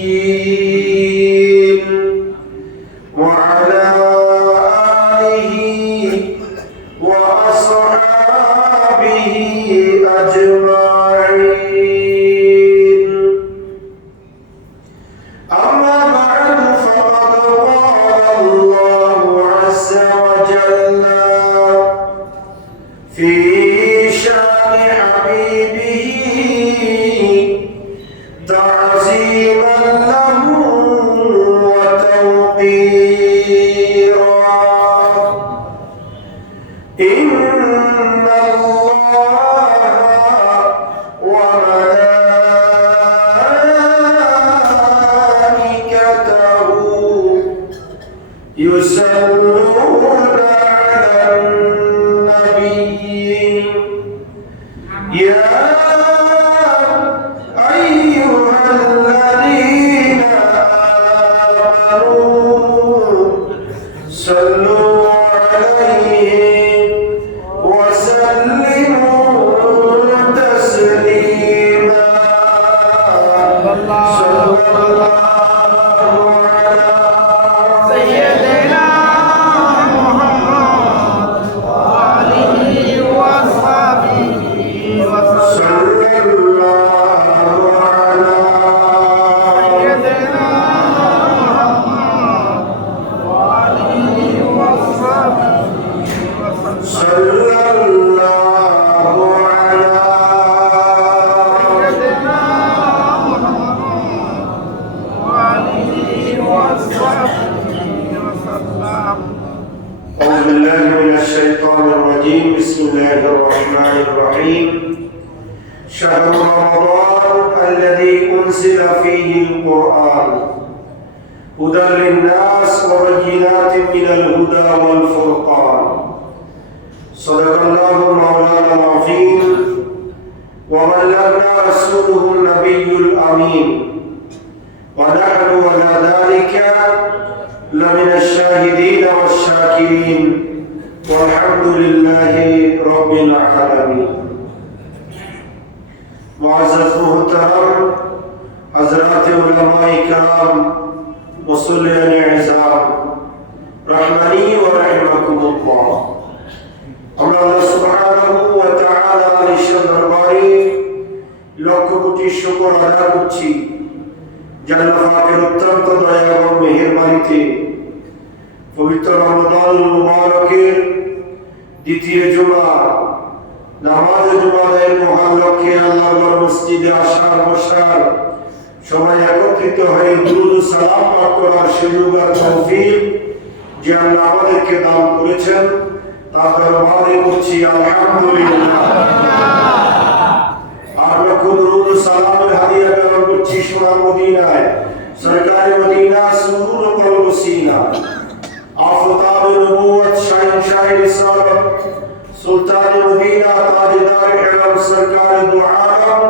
النبيين وعلى آله وأصحابه أجمعين. أما بعد فقد قال الله عز وجل في شأن حبيبه تعظيما له وتوقيرا: إن الله وملائكته يصلون على النبي يا أيها الذين آمنوا صلوا عليه وسلموا تسليما. صلى الله على سيدنا محمد وآله وصحبه وسلم. صلى الله على سيدنا محمد وآله وصحبه وسلم. صلى الله على سيدنا محمد وآله وصحبه وسلم. أعوذ بالله من الشيطان الرجيم. بسم الله الرحمن الرحيم. شهر رمضان الذي أنزل فيه القرآن هدى للناس وبينات من الهدى والفرقان. صدق الله مولانا العظيم وبلغنا رسوله النبي الأمين ونحن على ذلك لمن الشاهدين والشاكرين والحمد لله رب العالمين. معزز محترم حضرات علماء کرام মুসল্লিয়ান ism Rahmani ওয়া রাহিমাকুমুল্লাহ, আমরা আল্লাহ সুবহানাহু ওয়া তাআলার নিঃস্বার্থ দরবারে লক্ষ কোটি শুকর আদায় করছি যে আল্লাহ পাকের অত্যন্ত দয়া এবং মেহেরবানিতে পবিত্র রমজান মুবারকের দ্বিতীয় জুমা নামাজ জুমাদের মহান লক্ষ্যে আল্লাহর মসজিদে আসার বসার সবাই একত্রিত হয়ে দুরূদ ও সালাম পাঠ করার সুযোগ আর তৌফিক যে আল্লাহ আমাদেরকে দান করেছেন তার দরবারে করছি আলহামদুলিল্লাহ। আর লক্ষ দুরূদ ও সালামের হাদিয়া প্রেরণ করছি সোনার মদিনায় সরকারে মদিনা সুরুর কলব সিনা আফতাব নবুয়ত শাহিনশাহ রিসালাত সুলতান মদিনা তাজদার ইলম সরকার দু আলম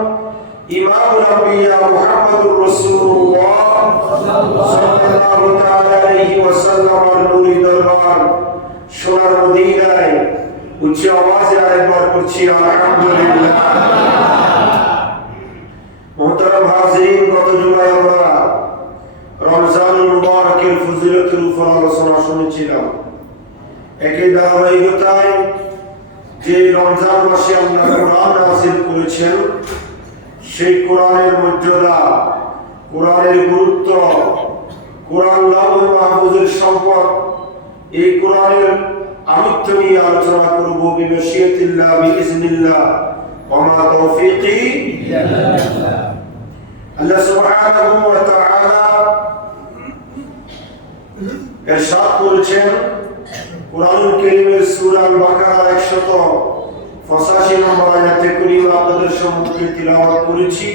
ইমাম আম্বিয়া মুহাম্মদুর রাসূলুল্লাহ সাল্লাল্লাহু তাআলা আলাইহি ওয়াসাল্লাম এর নূরি দরবার সোনার মদিনায় উচ্চ আওয়াজে আরেকবার করছি আলহামদুলিল্লাহ। মুহতারাম হাজিরিন, গত জুমায় আমরা রমজানুল মুবারকের ফজিলতের উপর আলোচনা শুনেছিলাম। একই ধারাবাহিকতায় যে রমজান মাসে আল্লাহ কোরআন নাযিল করেছেন সেই কোরআনের মর্যাদা, কোরআনের গুরুত্ব, কোরআন লাউহে মাহফুজের সম্পদ, এই কোরআনের আমিত্ব নিয়ে আলোচনা করব বিমাশিয়াতিল্লাহ বিইজনিল্লাহ ওয়া মা তাওফীকি ইল্লা বিল্লাহ। আল্লাহ সুবহানাহু ওয়া তাআলা ইরশাদ করেছেন কোরআনুল কারীমের সূরা আল-বাকারা 185 নম্বর আয়াতে কারীমা আপনাদের সম্মুখে তিলাওয়াত করেছি।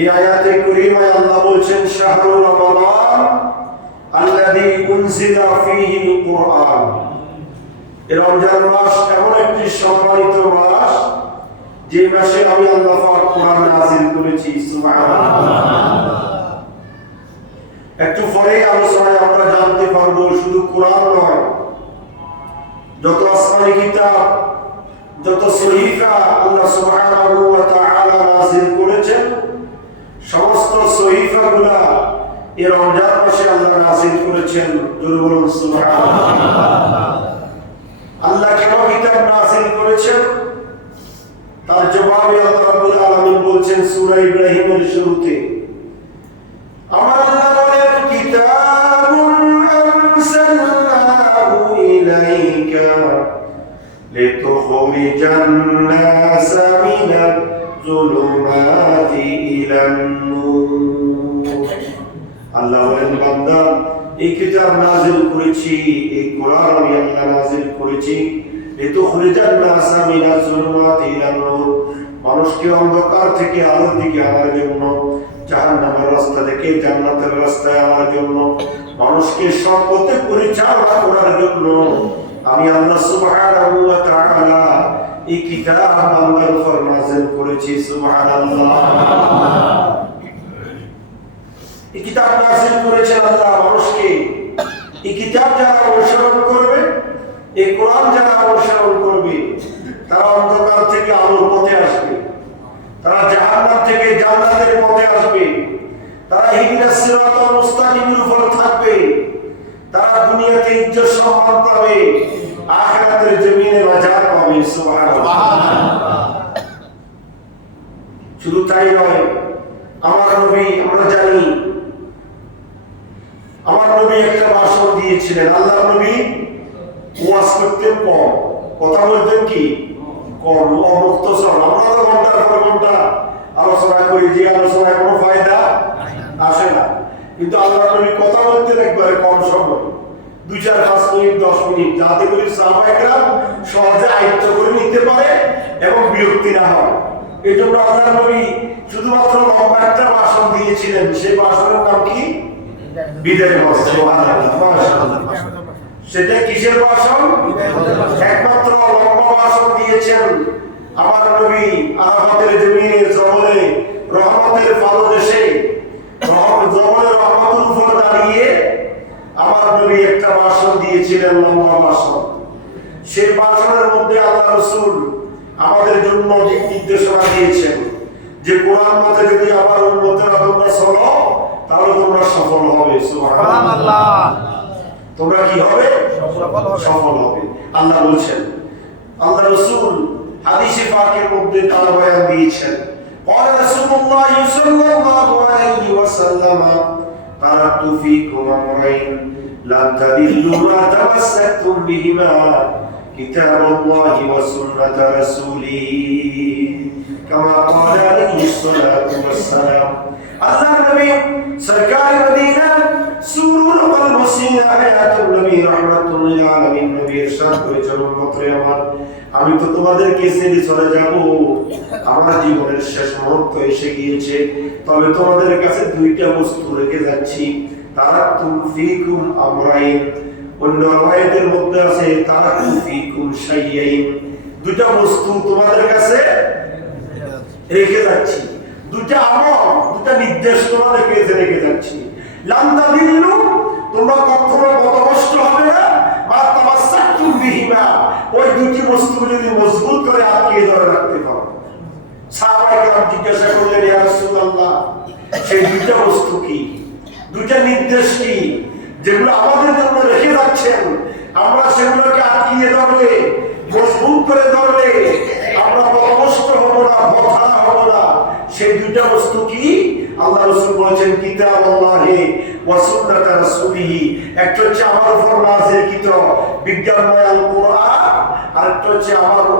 এই আয়াতে কারীমায় আল্লাহ বলছেন শাহরু রমাদান আল্লাযী উনজিলা ফীহিল কুরআন। এই রমজান মাস এমন একটি সম্মানিত মাস যে মাসে আমি আল্লাহ পাক কোরআন নাযিল করেছি। সুবহানাল্লাহ। একটু পরে আলোচনায় আমরা জানতে পারবো শুধু কোরআন নয়, যত আসমানি কিতাব, যত সহিফা আল্লাহ সুবহানাহু ওয়া তাআলা নাযিল করেছেন সমস্ত সহিফাগুলা এই রমজান মাসে আল্লাহ নাযিল করেছেন। জোরে বলুন সুবহানাল্লাহ। আল্লাহ কেন কিতাব নাযিল করেছেন তার জবাবে আল্লাহ রাব্বুল আলামিন বলছেন সূরা ইব্রাহিমের শুরুতে, আমার আল্লাহ বলেন কিতাবুন আনসালনাহু ইলাইকা লিতুখরিজান নাসা মিনাল যুলুমাতি ইলান নূর। আল্লাহ বলেন বান্দা এই কিতাব নাযিল করেছি, এই কোরআন আমি আল্লাহ নাযিল করেছি লিতুখরিজান নাসা মিনাল যুলুমাতি ইলান নূর, মানুষকে অন্ধকার থেকে আলোর দিকে আনার জন্য, জাহান্নামের রাস্তা থেকে জান্নাতের রাস্তায় আনার জন্য, মানুষকে সৎ পথে পরিচালনা করার জন্য আমি আল্লাহ সুবহানাহু ওয়া তাআলা এই কিতাব বান্দার উপর নাযিল করেছি। সুবহানাল্লাহ। এই কিতাব নাযিল করেছেন আল্লাহ মানুষকে। এই কিতাব যারা অনুসরণ করবে, এই কোরআন যারা অনুসরণ করবে, তারা অন্ধকার থেকে আলোর পথে আসবে, তারা জাহান্নাম থেকে জান্নাতের পথে আসবে, তারা ইহদিনাস সিরাতাল মুস্তাকিমের উপর থাকবে, তারা দুনিয়াতে ইজ্জত সম্মান পাবে, আখিরাতের জমিনে নাজাত পাবে। সুবহানাল্লাহ। শুধু তাই নয়, আমার নবী, আমরা জানি আমার নবী একটা ভাষণ দিয়েছিলেন। আল্লাহর নবী ওয়াজ করতেন কম, কথা বলতেন কি কম, অমুক্তসর। আমরা তো ঘন্টার পর ঘন্টা আলোচনা করি, যে আলোচনায় কোনো ফায়দা আসে না, কিন্তু আল্লাহর নবী কথা বলতেন একবারে কম সময়, 2-4-5 মিনিট 10 মিনিট, যাতে করে সাহাবায়ে কেরাম সহজে আয়ত্ত করে নিতে পারে এবং বিরক্তি না হয়। এই জন্য আল্লাহর নবী শুধুমাত্র লম্বা একটা ভাষণ দিয়েছিলেন। সেই ভাষণের নাম কি? বিদায় ভাষণ। সুবহানাল্লাহ। সেটা কিসের ভাষণ? একমাত্র লম্বা ভাষণ দিয়েছেন আমার নবী আরাফাতের জমিনে জবলে রহমতের পাদদেশে, জবলে রহমতের উপর দাঁড়িয়ে আমার নবী একটা ভাষণ দিয়েছিলেন, লম্বা ভাষণ। সেই ভাষণের মধ্যে আল্লাহ রাসূল আমাদের জন্য দিক নির্দেশনা দিয়েছেন যে কোরআন মতে যদি আমার উম্মতেরা তোমরা চলো তাহলে তোমরা সফল হবে। সুবহানাল্লাহ। তোমরা কি হবে? সফল হবে। আল্লাহ বলছেন, আল্লাহ রাসূল হাদিসে পাকের মধ্যে তার বয়ান দিয়েছেন, قال رسول الله صلى الله عليه وسلم تركت فيكم أمرين لن تضلوا ما تمسكتم بهما كتاب الله وسنة رسوله كما قال عليه الصلاة والسلام। আল্লাহ নবী সরকার মদিনা সুরুর কলব সিনা হায়াতুন নবী রাহমাতুল লিল আলামিন নবী ইরশাদ করেছেন, উম্মতরে আমার, আমি তো তোমাদেরকে ছেড়ে চলে যাব, আমার জীবনের শেষ মুহূর্ত এসে গিয়েছে, তবে তোমাদের কাছে দুইটা বস্তু রেখে যাচ্ছি। তারাকতু ফীকুম আমরাইন, অন্য রাওয়ায়াতের মধ্যে আছে তারাকতু ফীকুম শাইয়াইন, দুইটা বস্তু তোমাদের কাছে রেখে যাচ্ছি, দুইটা আমল, দুইটা নির্দেশ তোমাদের কাছে রেখে যাচ্ছি। লান তাদিল্লু, তোমরা কখনো পথভ্রষ্ট হবে না, মা তামাসসাকতুম বিহিমা, ওই দুটি বস্তু যদি মজবুত করে আঁকড়ে ধরে রাখতে পারো। সাহাবায়ে কেরাম জিজ্ঞাসা করলেন, ইয়া রাসূলুল্লাহ, সেই দুইটা বস্তু কি, দুইটা নির্দেশ কি যেগুলো আমাদের জন্য রেখে যাচ্ছেন, আমরা সেগুলোকে আঁকড়ে ধরলে, মজবুত করে ধরলে আমরা পথভ্রষ্ট হব না, পথহারা হব না। সেই দুইটা বস্তু কি? আল্লাহ রাসূল বলেছেন কিতাব আল্লাহি ওয়া সুন্নাত রাসূলিহি। একটা হচ্ছে আমার উপর নাযিলকৃত বিজ্ঞানময় আল কোরআন, আর একটা হচ্ছে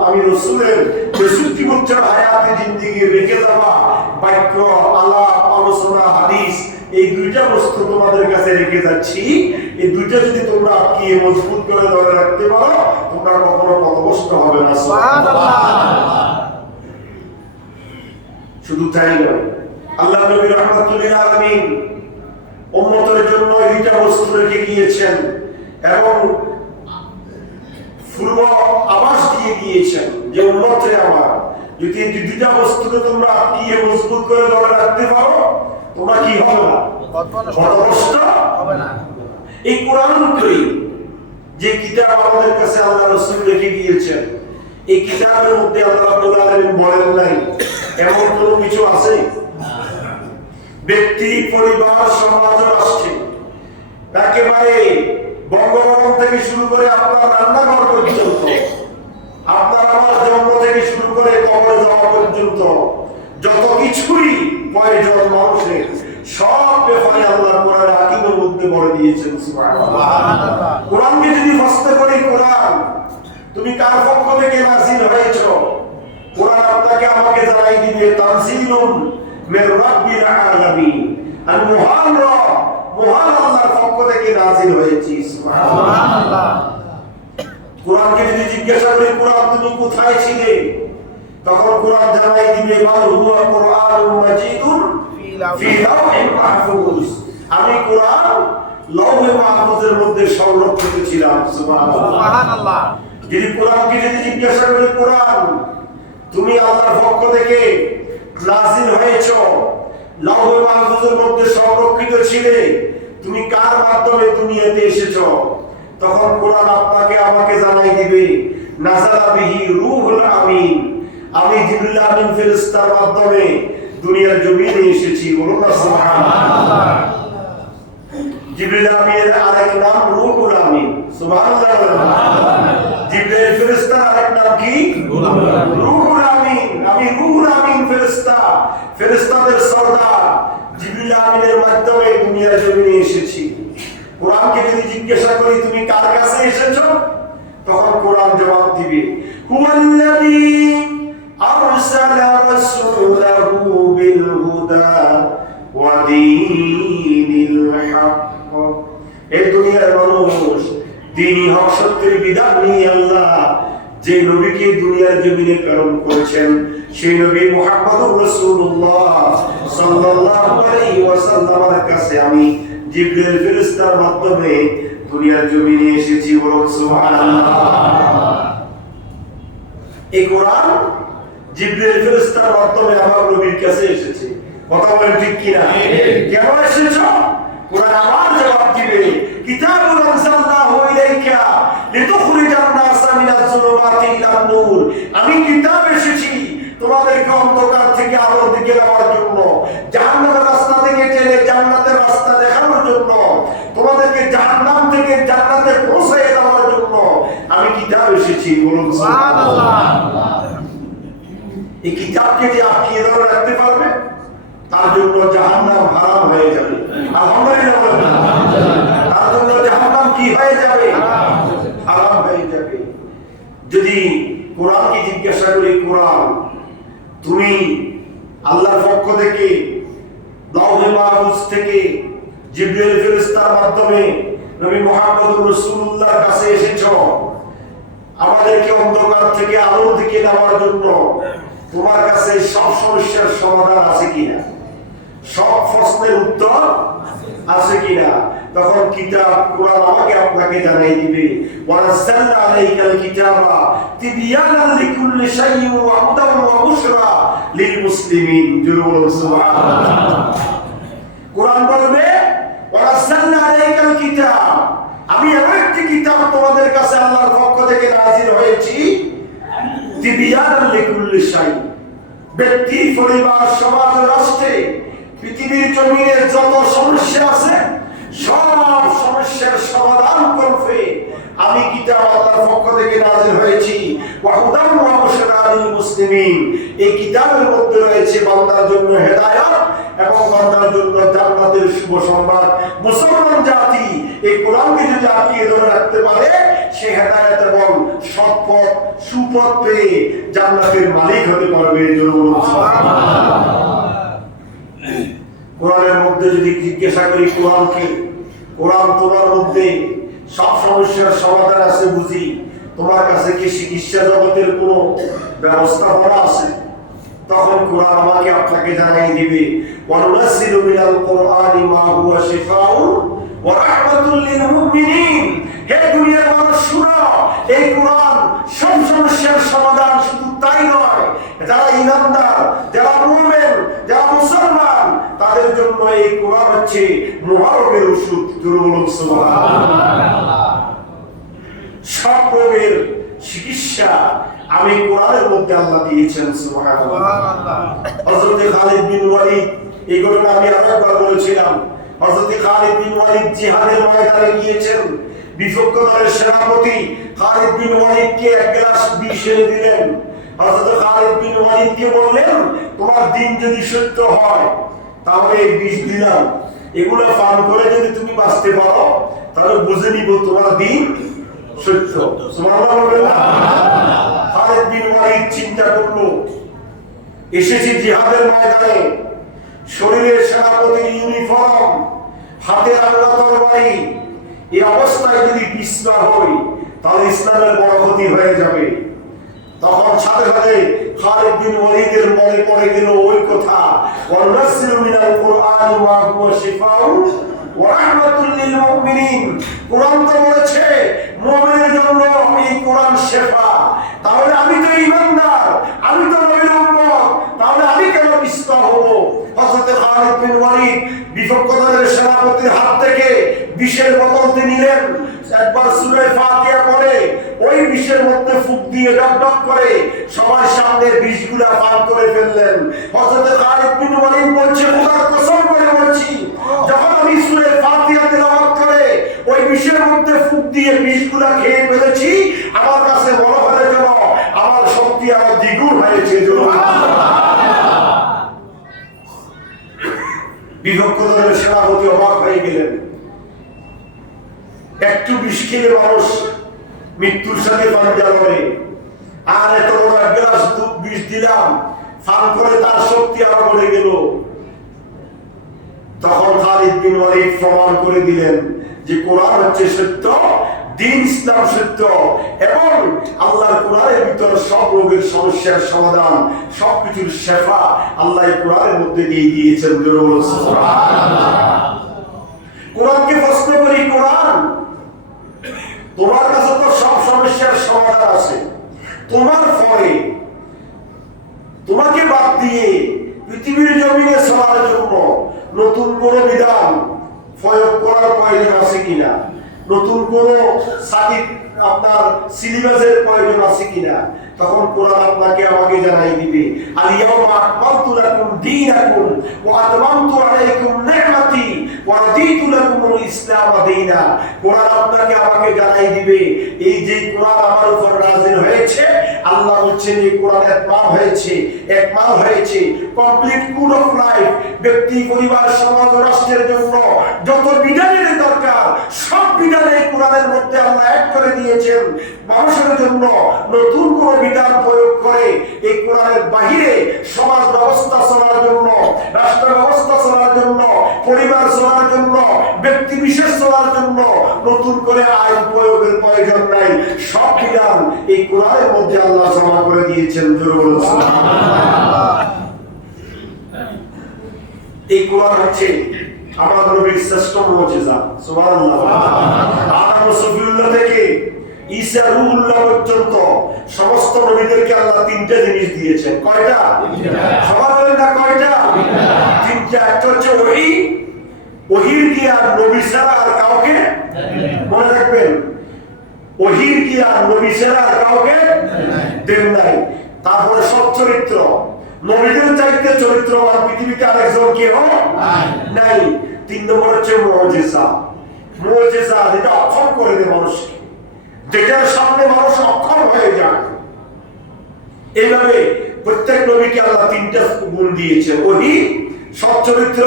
আমি রাসূলের প্রসূতিপুত্র হায়াতে জিন্দেগি রেখে যাওয়া বাক্য, আলাপ, আলোচনা, হাদিস। এই দুইটা বস্তু তোমাদের কাছে রেখে যাচ্ছি, এই দুইটা যদি তোমরা আঁকড়ে মজবুত করে ধরে রাখতে পারো, তোমরা কখনো পথভ্রষ্ট হবে না। সুবহানাল্লাহ। শুধু তাই নয়, আল্লাহ নবী রাহমাতুল লিল আলামিন উম্মতের জন্য এই দুইটা বস্তু রেখে গিয়েছেন এবং পূর্ব আভাস দিয়ে দিয়েছেন যে উম্মতে আমার, যদি এই দুইটা বস্তুকে তোমরা আঁকড়ে মজবুত করে ধরে রাখতে পারো, তোমরা কি হবে না? পথভ্রষ্ট হবে না। এই কোরআন কারীম যে কিতাব আমাদের কাছে আল্লাহ রাসূল রেখে গিয়েছেন, এই কিতাবের মধ্যে আল্লাহ রাব্বুল আলামিন বলেন নাই এমন কোনো কিছু আছে ব্যক্তি, পরিবার, সমাজ, রাষ্ট্রে, একেবারে বঙ্গভবন থেকে শুরু করে আপনার রান্নাঘর পর্যন্ত, আপনার আমার জন্ম থেকে শুরু করে কবরে যাওয়া পর্যন্ত যত কিছুই প্রয়োজন মানুষের, সব ব্যাপারে আল্লাহ কোরআন হাকিমের মধ্যে বলে দিয়েছেন। সুবহানাল্লাহ। কোরআনকে যদি প্রশ্ন করি, কোরআন তুমি কার পক্ষ থেকে নাযিল হয়েছো, কোরআন আপনাকে আমাকে জানাই দিবে তানজিলুন মির রাব্বিল আলামিন, আর মহান রব, মহান আল্লাহর পক্ষ থেকে নাযিল হয়েছে। সুবহানাল্লাহ। কোরআনকে যদি জিজ্ঞাসা করি, কোরআন তুমি কোথায় ছিলে, তখন কোরআন জানাই দিবে বাল হুয়া কুরআনুন মাজিদুন ফি লাওহিন মাহফুজ, আমি কোরআন লৌহে মাহফুজের মধ্যে সংরক্ষিত ছিলাম। সুবহানাল্লাহ। যদি কোরআনকে যদি জিজ্ঞাসা করি, কোরআন তুমি আল্লাহর পক্ষ থেকে নাযিল হয়েছো, লৌহে মাহফুজের মধ্যে সংরক্ষিত ছিলে, তুমি কার মাধ্যমে দুনিয়াতে এসেছো, তখন কোরআন আপনাকে আমাকে জানাই দিবে নাযালা বিহি রূহুল আমিন, আমি জিবরিল আমিন ফেরেশতার মাধ্যমে দুনিয়ার জমিনে এসেছি। বলুন না সুবহানাল্লাহ। জিবরিল আমিনের আরেক নাম রূহুল আমিন। সুবহানাল্লাহ। জিবরিল ফেরেশতার আরেক নাম কি? রূহুল আমিন। আমি রূহুল আমিন ফেরেশতা, ফেরেশতাদের সরদার জিবরিল আমিনের মাধ্যমে দুনিয়ার জমিনে এসেছি। কোরআনকে যদি জিজ্ঞাসা করি তুমি কার কাছে এসেছো, তখন কোরআন জবাব দিবে হুয়াল্লাযী আরসালা রাসূলাহু বিল হুদা ওয়া দীনিল হক। এই দুনিয়ার মানুষ দ্বীনি হক, সত্যের বিধান নিয়ে আল্লাহ যে নবীকে দুনিয়ার জমিনে প্রেরণ করেছেন, সেই নবী মুহাম্মদুর রাসূলুল্লাহ সাল্লাল্লাহু আলাইহি ওয়াসাল্লামের কাছে আমি জিবরিল ফেরেশতার মাধ্যমে দুনিয়ার জমিনে এসেছি। বলুন সুবহানাল্লাহ। এই কোরআন জিবরিল ফেরেশতার মাধ্যমে আমার নবীর কাছে এসেছে। কথা বলেন ঠিক কি না? কেন এসেছো? কোরআন আমার জবাব দিবে কিতাবুন আনজালনাহু ইলাইকা লিতুখরিজান নাসা মিনাজ যুলুমাতি ইলান নূর। আমি কিতাব এসেছি তোমাদেরকে অন্ধকার থেকে আলোর দিকে নেওয়ার জন্য, জাহান্নামের রাস্তা থেকে টেনে জান্নাতের রাস্তা দেখানোর জন্য, তোমাদেরকে জাহান্নাম থেকে জান্নাতে পৌঁছে দেওয়ার জন্য আমি কিতাব এসেছি। বলুন সুবহানাল্লাহ। এই কিতাবকে যে আটকিয়ে ধরে রাখতে পারবে, তার জন্য জাহান্নাম হারাম হয়ে যাবে। আলহামদুলিল্লাহ। তার জন্য জাহান্নাম কি হয়ে যাবে? হারাম হয়ে যাবে। যদি কোরআনকে জিজ্ঞাসা করি, কোরআন তুমি আল্লাহর পক্ষ থেকে লাওহে মাহফুজ থেকে জিবরিল ফেরেশতার মাধ্যমে নবী মুহাম্মদুর রাসূলুল্লাহর কাছে এসেছো, আমাদেরকে অন্ধকার থেকে আলোর দিকে নেওয়ার জন্য, তোমার কাছে সব সমস্যার সমাধান আছে কিনা, সব প্রশ্নের উত্তর আছে কিনা, তখন কিতাব কোরআন আমাকে আপনাকে জানাই দিবে ওয়ানাযালনা আলাইকাল কিতাবা তিবয়ানান লিকুল্লি শাইইন ওয়া হুদান ওয়া বুশরা লিল মুসলিমিন। জুরুল সুবহানাল্লাহ। কোরআন বলবে ওয়ানাযালনা আলাইকাল কিতাব, আমি এমন একটি কিতাব তোমাদের কাছে আল্লাহর পক্ষ থেকে নাযিল হয়েছি, তিবয়ানান লিকুল্লি শাইইন, ব্যক্তি, পরিবার, সমাজ, রাষ্ট্রে, পৃথিবীর জমিনে যত সমস্যা আছে সব সমস্যার সমাধান করবে আমি কিতাব আল্লাহর পক্ষ থেকে নাযিল হয়েছি। ওয়া হুদান ওয়া বুশরা লিল মুসলিমিন, এই কিতাবের মধ্যে রয়েছে বান্দার জন্য হেদায়েত এবং বান্দার জন্য জান্নাতের শুভ সংবাদ। মুসলমান জাতি এই কোরআনকে যদি আঁকড়িয়ে ধরে রাখতে পারে, সে হেদায়েত এবং সৎপথ, সুপথ পেয়ে জান্নাতের মালিক হতে পারবে। কোরআনের মধ্যে যদি জিজ্ঞাসা করি কোরআনকে, কোরআন তোমার মধ্যে সব সমস্যার সমাধান আছে বুঝি, তোমার কাছে কি চিকিৎসা জগতের কোনো ব্যবস্থাপনা আছে, তখন কোরআন আমাকে আপনাকে জানাই দিবে ওয়ানুনাজ্জিলু মিনাল কুরআনি মা হুয়া শিফাউন ওয়া রাহমাতুল লিল মুমিনিন। হে দুনিয়ার মানুষ শুনো, এই কোরআন সব সমস্যার সমাধান। শুধু তাই নয়, যারা ঈমানদার, যারা মুমিন, যারা মুসলমান, তাদের জন্য এই কোরআন হচ্ছে মুহাররমের ওষুধ। বলুন সুবহানাল্লাহ। সব রোগের চিকিৎসা আমি কোরআনের মধ্যে আল্লাহ দিয়েছেন। সুবহানাল্লাহ। হযরত খালিদ বিন ওয়ালিদ এই ঘটনা আমি আরেকবার বলেছিলাম। হযরত খালিদ বিন ওয়ালিদ জিহাদের ময়দানে গিয়েছেন, বিপক্ষ দলের সেনাপতি খালিদ বিন ওয়ালিদকে এক গ্লাস বিষ এনে দিলেন। হযরত খালিদ বিন ওয়ালিদকে বললেন, তোমার দিন যদি সত্য হয় তাহলে এই বিষ দিলাম, এগুলো পান করে যদি তুমি বাঁচতে পারো তাহলে বুঝে নিব তোমার দিন সত্য। সুবহানাল্লাহ বলবেন না? খালিদ বিন ওয়ালিদ চিন্তা করলো, এসেছি জিহাদের ময়দানে, শরীরে সেনাপতির ইউনিফর্ম, হাতে আল্লাহ তরবারি, এই অবস্থায় যদি পিছপা হই তাহলে ইসলামের বড় ক্ষতি হয়ে যাবে। তখন সাথে সাথে খালিদ বিন ওয়ালিদের মনে পড়ে গেল ওই কথা, ওয়ানাসিরু মিনাল কুরআনি মা হুয়া শিফাউ ওয়া রাহমাতুল লিল মুমিনিন। কুরআন তো বলেছে মুমিনের জন্য এই কুরআন শিফা, তাহলে আমি তো ঈমানদার, আমি তো নবীর উম্মত, তাহলে আমি কেন পিছপা হব? হযরত খালিদ বিন ওয়ালিদ বিপক্ষ দলের সেনাপতির হাত থেকে বিষের বোতলটি নিলেন, একবার সূরা ফাতিহা পড়ে ওই বিষের মধ্যে ফুঁক দিয়ে ডক ডক করে সবার সামনে বিষগুলা পান করে ফেললেন। হযরত খালিদ বিন ওয়ালিদ বলছে, খোদার কসম করে বলছি, যখন আমি সূরা ফাতিহা তেলাওয়াত করে ওই বিষের মধ্যে ফুঁক দিয়ে বিষগুলা খেয়ে ফেলেছি, আমার কাছে মনে হয় যেন আমার শক্তি আরো দ্বিগুণ হয়েছে। বিপক্ষ দলের সেনাপতি অবাক হয়ে গেলেন। একটু বিষ খেলে মানুষ মৃত্যুর সাথে পাঞ্জা লড়ে, আর এত বড় এক গ্লাস বিষ দিলাম, ফান করে তার শক্তি আরো বেড়ে গেল। তখন খালিদ বিন ওয়ালিদ প্রমাণ করে দিলেন যে কোরআন হচ্ছে সত্য, দ্বীন ইসলাম সত্য, এবং আল্লাহর কোরআনের ভিতর সব রোগের সমস্যার সমাধান, সবকিছুর শেফা আল্লাহ কোরআনের মধ্যে দিয়ে দিয়েছেন। সুবহানাল্লাহ। কোরআনকে প্রশ্ন করি, কোরআন তোমার কাছে তো সব সমস্যার সমাধান আছে, তোমার ফলে তোমাকে বাদ দিয়ে পৃথিবীর জমিনে চলার জন্য নতুন কোন বিধান প্রয়োগ করার প্রয়োজন আছে কিনা, নতুন কোন আপনার সিলেবাসের প্রয়োজন আছে কিনা, তখন কোরআন আপনাকে আমাকে জানাই দিবে, আল-ইয়াওমা আকমালতু লাকুম দীনাকুম ওয়া আতমামতু আলাইকুম নি'মাতি ওয়া রাদিতু লাকুমুল ইসলাম দীনা। কোরআন আপনাকে আমাকে জানাই দিবে, এই যে কোরআন আমার উপর নাযিল হয়েছে, আল্লাহ বলছেন এই কোরআন ইতমাম হয়েছে, একমাল হয়েছে, কমপ্লিট কোড অফ লাইফ, ব্যক্তি, পরিবার, সমাজ, রাষ্ট্রের জন্য যত বিধানের দরকার সব বিধান এই কোরআনের মধ্যে আল্লাহ এক করে দিয়েছেন। মানুষের জন্য নতুন কোন বিধান প্রয়োগ করে এই কোরআনের বাহিরে সমাজ ব্যবস্থা চলার জন্য, রাষ্ট্র ব্যবস্থা চলার জন্য, পরিবার চলার জন্য, ব্যক্তি বিশেষ চলার জন্য নতুন করে আইন প্রয়োগের প্রয়োজন নাই। সব বিধান এই কোরআনের মধ্যে আল্লাহ জমা করে দিয়েছেন। এই কোরআন হচ্ছে আমার নবীর শ্রেষ্ঠ মুজিজা। সুবহানাল্লাহ। আদম সফিউল্লাহ থেকে ঈসা রূহুল্লাহ পর্যন্ত সমস্ত নবীদেরকে আল্লাহ তিনটা জিনিস দিয়েছেন। কয়টা? সবাই বলেন না কয়টা? তিনটা। একটা হচ্ছে ওহী, ওহীর কি আর নবী ছাড়া আর কাউকে মনে রাখবেন, ওহীর কি আর নবী ছাড়া আর কাউকে দেন নাই। তারপরে সৎ চরিত্র, নবীদের চাইতে চরিত্রবান পৃথিবীতে আরেকজন কেউ নাই। 3 নম্বর হচ্ছে মুজিজা, মুজিজা যেটা অক্ষম করে দেয় মানুষকে, যেটার সামনে মানুষ অক্ষম হয়ে যায়। এইভাবে প্রত্যেক নবীকে আল্লাহ 3টা গুণ দিয়েছে, ওহী, সৎ চরিত্র,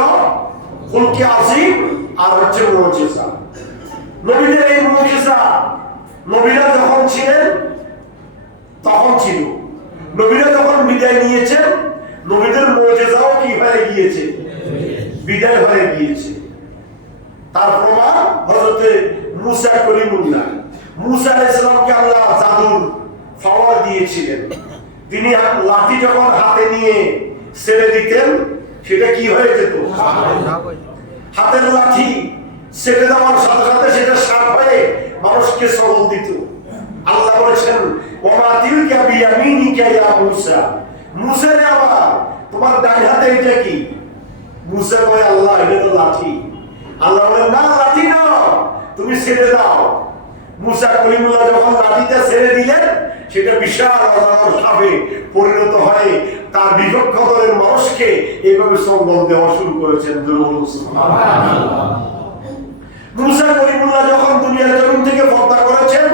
খুলকে আজিম, আর হচ্ছে মুজিজা। নবীদের এই মুজিজা নবীরা যখন ছিলেন তখন ছিল, নবীরা যখন বিদায় নিয়েছেন নবীদের মুজিজাও কি হয়ে গিয়েছে? বিদায় হয়ে গিয়েছে। তার প্রমাণ হযরতে মুসা কলিমুল্লাহ। মুসা আলাইহিস সালামকে আল্লাহ জাদুর পাওয়ার দিয়েছিলেন। তিনি লাঠি যখন হাতে নিয়ে ছেড়ে দিতেন সেটা কি হয়ে যেত? হাতের লাঠি ছেড়ে দেওয়ার সাথে সাথে সেটা সাপ হয়ে মানুষকে সবল দিত। আল্লাহ বলেছেন, ওমা তিলকা বিয়ামিনিকা ইয়া মুসা। মুসা রে আমার তোমার ডান হাতে এটা কি? মুসা কয়, আল্লাহ এটা তো লাঠি। আল্লাহ বলেন, না লাঠি না, তুমি ছেড়ে দাও। মুসা কলিমুল্লাহ যখন লাঠিটা ছেড়ে দিলেন, সেটা বিশাল অজানার সাপে পরিণত হয়ে তার বিপক্ষ দলের মানুষকে এইভাবে সম্বল দেওয়া শুরু করেছেন। মুসা কলিমুল্লাহ যখন দুনিয়ার জমিন থেকে পর্দা করেছেন,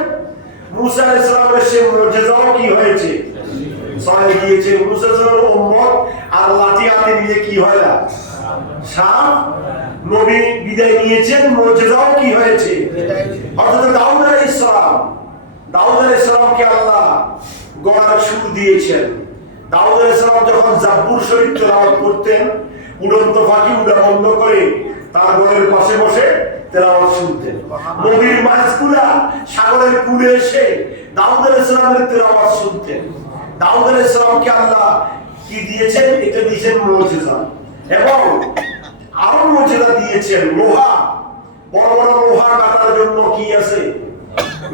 মুসা আলাইহিস সালামের সেই মুজিজাও কি হয়েছে? ছড়িয়ে গিয়েছে। মুসা আলাইহিস উম্মত আর লাঠি হাতে নিয়ে কি হয় না? সাপ। নবী বিদায় নিয়েছেন, মুজিজাও কি হয়েছে? হযরত দাউদ আলাইহিস সালামকে আল্লাহ গড়ার সুর দিয়েছেন। দাউদ আলাইহিস সালাম যখন জাবুর শরীফ তেলাওয়াত করতেন, উড়ন্ত পাখি উড়া বন্ধ করে তার ঘরের পাশে বসে তেলাওয়াত শুনতেন। নদীর মাছগুলা সাগরের কূলে এসে দাউদ আলাইহিস সালামের তেলাওয়াত শুনতেন। দাউদ আলাইহিস সালামকে আল্লাহ কি দিয়েছেন? এটা দিয়েছেন মুজিজা, এবং আরো মুজিজা দিয়েছেন। লোহা, বড় বড় লোহা কাটার জন্য কি আছে?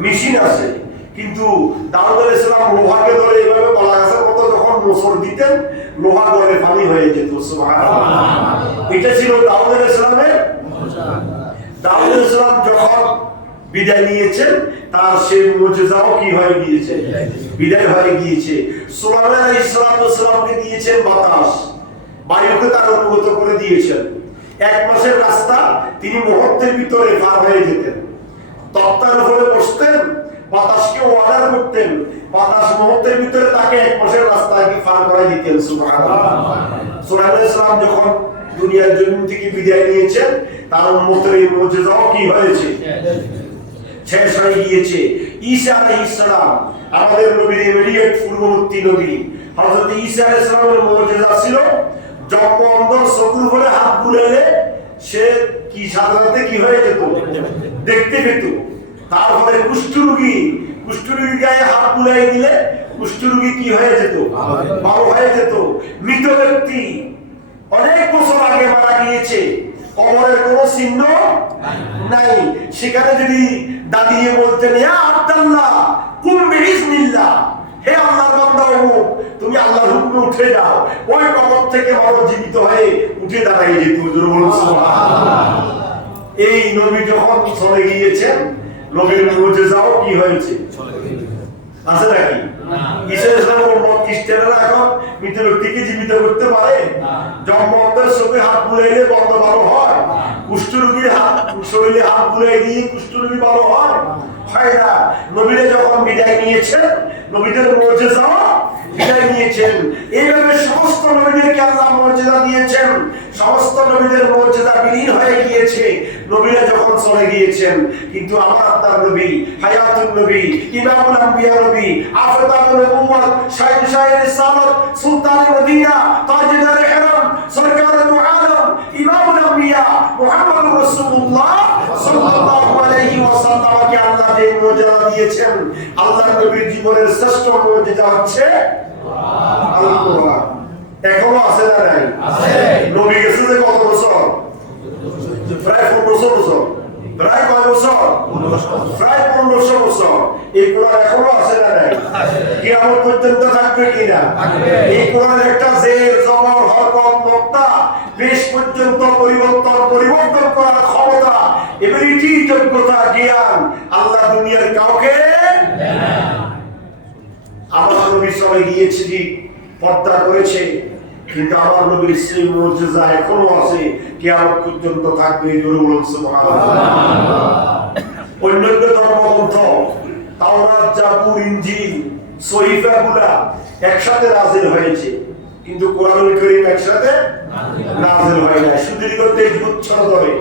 মেশিন আছে। কিন্তু দাউদ আলাইহিস সালাম লোহাকে ধরে এইভাবে কলা গাছের মতো যখন মোচড় দিতেন, লোহা ধরে পানি হয়ে যেত। সুবহানাল্লাহ। এটা ছিল দাউদ আলাইহিস সালামের মুজিজা। দাউদ আলাইহিস সালাম যখন বিদায় নিয়েছেন, তার সেই মুজিজাও কি হয়ে গিয়েছে? বিদায় হয়ে গিয়েছে। সুলাইমান আলাইহিস সালামকে দিয়েছেন বাতাস, বায়ুকে তার অনুগত করে দিয়েছেন। 1 মাসের রাস্তা তিনি মুহূর্তের ভিতরে পার হয়ে যেতেন। তক্তার উপরে বসতেন, বাতাসকে অর্ডার করতেন, বাতাস মুহূর্তের ভিতরে তাকে 1 মাসের রাস্তা কি পার করাই দিতেন। সুবহানাল্লাহ। সুলাইমান আলাইহিস সালাম যখন দুনিয়ার জমিন থেকে বিদায় নিয়েছেন, তার উম্মতের এই মুজিজাও কি হয়েছে? শেষ হয়ে গিয়েছে। ঈসা আলাইহিস সালাম আমাদের নবীর ইমিডিয়েট পূর্ববর্তী নবী। হযরত ঈসা আলাইহিস সালামের মুজিজা ছিল জন্ম অন্ধ, চোখের উপরে হাত বুলালে সে কি সাধারণত কি হয়ে যেত? দেখতে পেত। তারপরে কুষ্ঠরোগী গায়ে হাত বুলাই দিলে কুষ্ঠরোগী কি হয়ে যেত? ভালো হয়ে যেত। মৃত ব্যক্তি অনেক বছর আগে মারা গিয়েছে, কবরের কোনো চিহ্ন নাই, সেখানে যদি দাঁড়িয়ে বলতেন, ইয়া আব্দুল্লাহ কুম বিইজনিল্লাহ, হে আল্লাহর বান্দা অমুক, তুমি আল্লাহর হুকুমে উঠে যাও, ওই কবর থেকে মানুষ জীবিত হয়ে উঠে দাঁড়িয়ে যেত। সুবহানাল্লাহ। এই নবী যখন চলে গিয়েছেন, নবীর মুজিজাও কি হয়েছে? আছে নাকি? ঈসা আলাইহিস সালামের উম্মত খ্রিস্টানরা এখন মৃত ব্যক্তিকে জীবিত করতে পারে? জন্ম অন্ধের চোখে হাত বুলাইলে বন্ধ ভালো হয়? কুষ্ঠরোগীর শরীরে হাত বুলাই দিয়ে কুষ্ঠরোগী ভালো হয়? হয় না। নবীরা যখন বিদায় নিয়েছেন, নবীদের মুজিজাও বিদায় নিয়েছেন। এইভাবে সমস্ত নবীদেরকে আল্লাহ মুজিজা দিয়েছেন। সমস্ত নবীদের মুজিজা বিলীন হয়ে গিয়েছে নবীরা যখন চলে গিয়েছেন। কিন্তু আমার আপনার নবী, হায়াতুন নবী, ইমামুল আম্বিয়া নবী, আফতাবুল নবুওয়াত, শাহিনশাহ রিসালাত, সুলতানুল মদিনা, তাজদার ইহরাম, সরকারে দু আলম, ইমামুল আম্বিয়া মুহাম্মদুর রাসূলুল্লাহ সাল্লাল্লাহু আলাইহি ওয়াসাল্লামকে আল্লাহ যে মুজিজা দিয়েছেন, আল্লাহর নবীর জীবনের শ্রেষ্ঠ মুজিজা হচ্ছে আল কোরআন। এখনো আছে না নাই? আছে। নবী গেছে যে কত বছর? প্রায় 1500 বছর। প্রায় কয় বছর? প্রায় 1500 বছর। এই কোরআন এখনো আছে না নাই? কিয়ামত পর্যন্ত থাকবে কিনা? এই কোরআনের একটা জের, জবর, হরকত, নক্তা পেশ পর্যন্ত পরিবর্তন করার ক্ষমতা, এবিলিটি, যোগ্যতা, জ্ঞান আল্লাহ দুনিয়ার কাউকে দেন না। আমার নবী চলে গিয়েছে, পর্দা করেছে, কিন্তু আমার নবীর সেই মুজিজা এখনো আছে, কিয়ামত পর্যন্ত থাকবে। জোরে বলুন সুবহানাল্লাহ। অন্যান্য ধর্মগ্রন্থ তাওরাত, জাবুর, ইনজিল, সহিফাগুলা একসাথে নাযিল হয়েছে, কিন্তু কোরআনুল কারীম একসাথে নাযিল হয় না। সুদীর্ঘ 23 বছর ধরে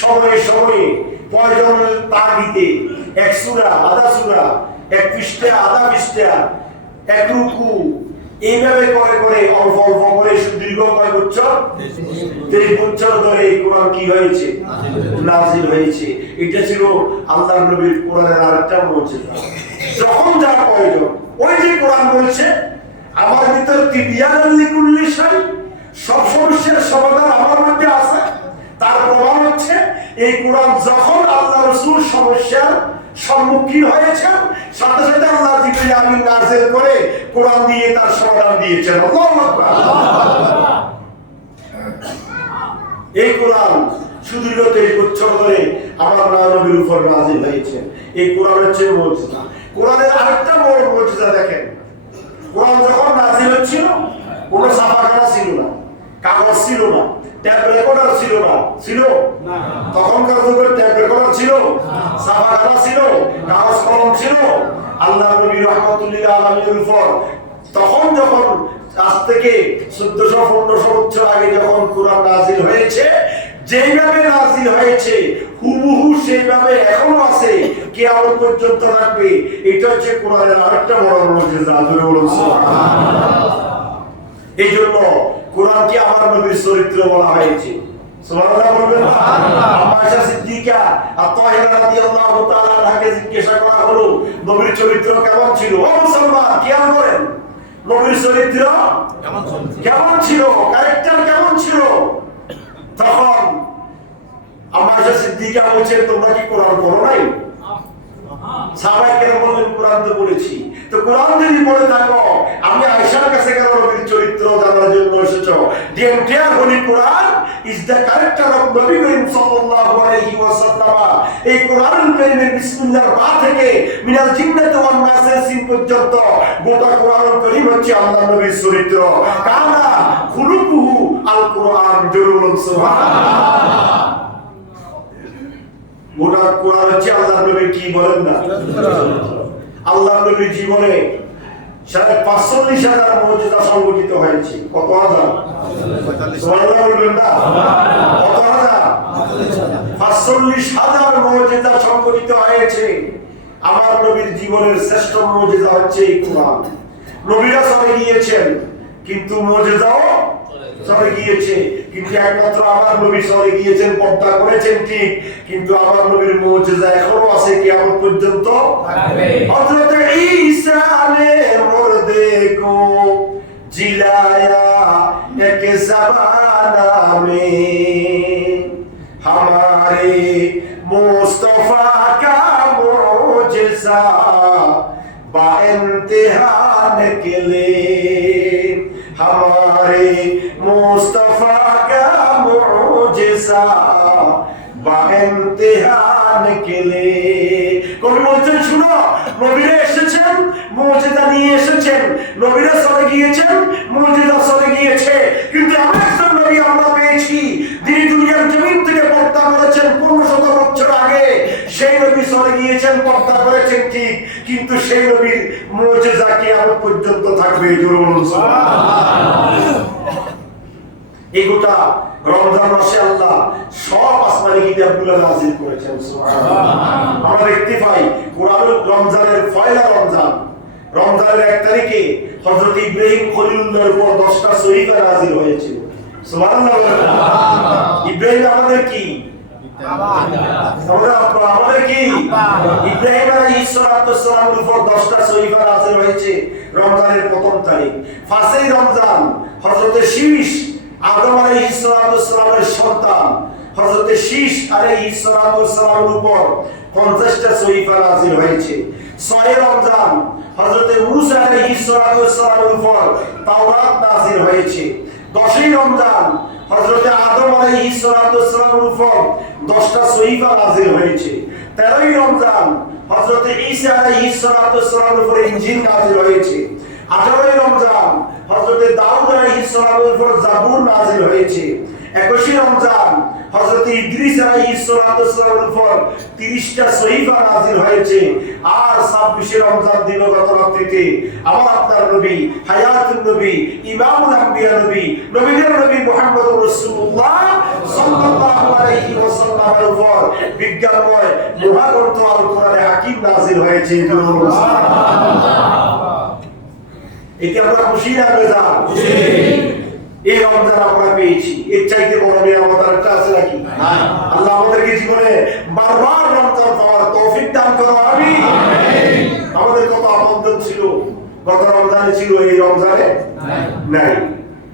সময়ে সময়ে প্রয়োজনের তাগিদে এক সূরা, আধা সূরা, এক পৃষ্ঠা, আধা পৃষ্ঠা, এক রুকু, এইভাবে করে করে অল্প অল্প করে সুদীর্ঘ কয় বছর? 23 বছর ধরে এই কোরআন কি হয়েছে? নাযিল হয়েছে। এটা ছিল আল্লাহর নবীর কোরআনের আরেকটা মুজিজা। যখন যা প্রয়োজন, ওই যে কোরআন বলছে আমার ভিতর তিবিয়ানাল লিকুল্লি শাই, সব সমস্যার সমাধান আমার মধ্যে আছে। তার প্রমাণ হচ্ছে এই কোরআন যখন আল্লাহ রাসূল সমস্যার সম্মুখীন হয়েছেন, সাথে সাথে আল্লাহ জিবরিল আমিন নাযিল করে কোরআন দিয়ে তার সমাধান দিয়েছেন। আল্লাহু আকবার। এই কোরআন সুদীর্ঘ 23 বছর ধরে আমার নবীর উপর নাযিল হয়েছে। এই কোরআন হচ্ছে মুজিজা। কোরআনের আরেকটা বড় মুজিজা দেখেন, কোরআন যখন নাযিল হচ্ছিল কোনো ছাপাখানা ছিল না, কাগজ ছিল না, ট্যাপ রেকর্ডার ছিল না, ছিল না? তখনকার যুগে ট্যাপ রেকর্ডার ছিল, ছাপাখানা ছিল, কাগজ কলম ছিল। আল্লাহ নবী রাহমাতুল্লিল আলামিনের উপর তখন যখন আজ থেকে 1400-1500 বছর আগে যখন কোরআন নাযিল হয়েছে, যেইভাবে নাযিল হয়েছে হুবহু সেইভাবে এখনো আছে, কিয়ামত পর্যন্ত থাকবে। এটা হচ্ছে কোরআনের আরেকটা বড় মুজিজা। জোরে বলুন সুবহানাল্লাহ। এই জন্য কোরআনকে আমার নবীর চরিত্র বলা হয়েছে। সুবহানাল্লাহ বলবেন। আম্মা আয়েশা সিদ্দিকা আত-তাহিরা রাদিয়াল্লাহু তাআলা আনহাকে জিজ্ঞাসা করা হলো, নবীর চরিত্র কেমন ছিল? ও মুসলমান, খেয়াল করেন, নবীর চরিত্র কেমন ছিল, ক্যারেক্টার কেমন ছিল? তখন আম্মা আয়েশা সিদ্দিকা বলছেন, তোমরা কি কোরআন পড়ো নাই? সাহাবায়ে কেরাম বললেন, কোরআন তো পড়েছি। তো কোরআন যদি পড়ে থাকো, আমি আয়েশার কাছে কেন নবীর চরিত্র জানার জন্য এসেছো? The entire Holy Quran is the character of Nabi Karim sallallahu alayhi wa sallam. এই কোরআনুল কারীমের বিসমিল্লাহর বা থেকে মিনাল জিন্নাতি ওয়ান নাসের সিন পর্যন্ত গোটা কোরআনুল কারীম হচ্ছে আল্লাহর নবীর চরিত্র। কানা খুলুকুহু আল কোরআন। জোরে বলুন সুবহানাল্লাহ। গোটা কোরআন হচ্ছে আল্লাহর নবীর কি বলেন না, আল্লাহর নবীর জীবনে 45,000 মুজিজা সংঘটিত হয়েছে। কত হাজার? সুবহানাল্লাহ বলবেন না? কত হাজার? 45,000 মুজিজা সংঘটিত হয়েছে। আমার নবীর জীবনের শ্রেষ্ঠ মুজিজা হচ্ছে এই কোরআন। নবীরা চলে গিয়েছেন কিন্তু মুজিজাও চলে গিয়েছে, কিন্তু একমাত্র আমার নবী চলে গিয়েছেন, পর্দা করেছেন ঠিক, কিন্তু আমার নবীর মুজিজা এখনো আছে, কিয়ামত পর্যন্ত থাকবে। হযরত ঈসা ने मुर्दे को जिलाया एक ज़माना में, हमारे मुस्तफा का मुजिज़ा बाइंतिहा निकले, हमारे मुस्तफा का मुजिज़ा बाइंतिहा निकले। কবি বলছেন, শুনো, নবীরা এসেছেন, মুজিজা নিয়ে এসেছেন, নবীরা চলে গিয়েছেন, মুজিজা চলে গিয়েছে, কিন্তু এমন একজন নবী আমরা পেয়েছি যিনি দুনিয়ার জমিন থেকে পর্দা করেছেন 1500 বছর আগে। সেই নবী চলে গিয়েছেন, পর্দা করেছেন ঠিক, কিন্তু সেই নবীর মুজিজা কিয়ামত পর্যন্ত থাকবে। জোরে বলুন সুবহানাল্লাহ। এই গোটা রমজান মাসে আল্লাহ সব আসমানি কিতাবগুলো নাযিল করেছেন। সুবহানাল্লাহ। আমরা দেখতে পাই কোরআনুল রমজানের পয়লা রমজান, রমজানের 1 তারিখে হযরত ইব্রাহিম খলিলুল্লাহর উপর 10টা সহিফা নাযিল হয়েছিল। সুবহানাল্লাহ। ইব্রাহিম আমাদের কি? আমাদের কি? ইব্রাহিম আলাইহিস সালামের উপর 10টা সহিফা নাযিল হয়েছে রমজানের 1ম তারিখ। 5ই রমজান হযরত শীশ আদম আলাইহিস সালামের সন্তান হযরত শীশ আলাইহিস সালামের উপর 50টা সহিফা নাযিল হয়েছে। 6ই রমজান হযরত মূসা আলাইহিস সালামের উপর তাওরাত নাযিল হয়েছে। 10ই রমজান হযরত আদম আলাইহিস সালামের উপর 10টা সহিফা নাযিল হয়েছে। 13ই রমজান হযরত ঈসা আলাইহিস সালামের উপর ইনজিল নাযিল হয়েছে। 18ই রমজান হযরত দাউদ আলাইহিস সালামের উপর জাবুর নাযিল হয়েছে। 21ই রমজান হযরত ইদ্রিস আলাইহিস সালামের উপর 30টা সহিফা নাযিল হয়েছে। আর 26শে রমজান দিবাগত রাত্রিতে আমার আপনার নবী, হায়াতুন নবী, ইমামুল আম্বিয়া নবী, নবীদের নবী মুহাম্মদুর রাসূলুল্লাহ সাল্লাল্লাহু আলাইহি ওয়াসাল্লামের উপর বিজ্ঞানময় মহাগ্রন্থ আল কোরআনে হাকিম নাযিল হয়েছে। এতে আমরা খুশি না বেজার? খুশি। এই রমজান আমরা পেয়েছি, এর চাইতে বড় নিয়ামত আরেকটা আছে নাকি? আল্লাহ আমাদেরকে জীবনে বারবার রমজান পাওয়ার তৌফিক দান করো, আমিন। আমাদের কত আপনজন ছিল গত রমজানে, ছিল এই রমজানে নাই।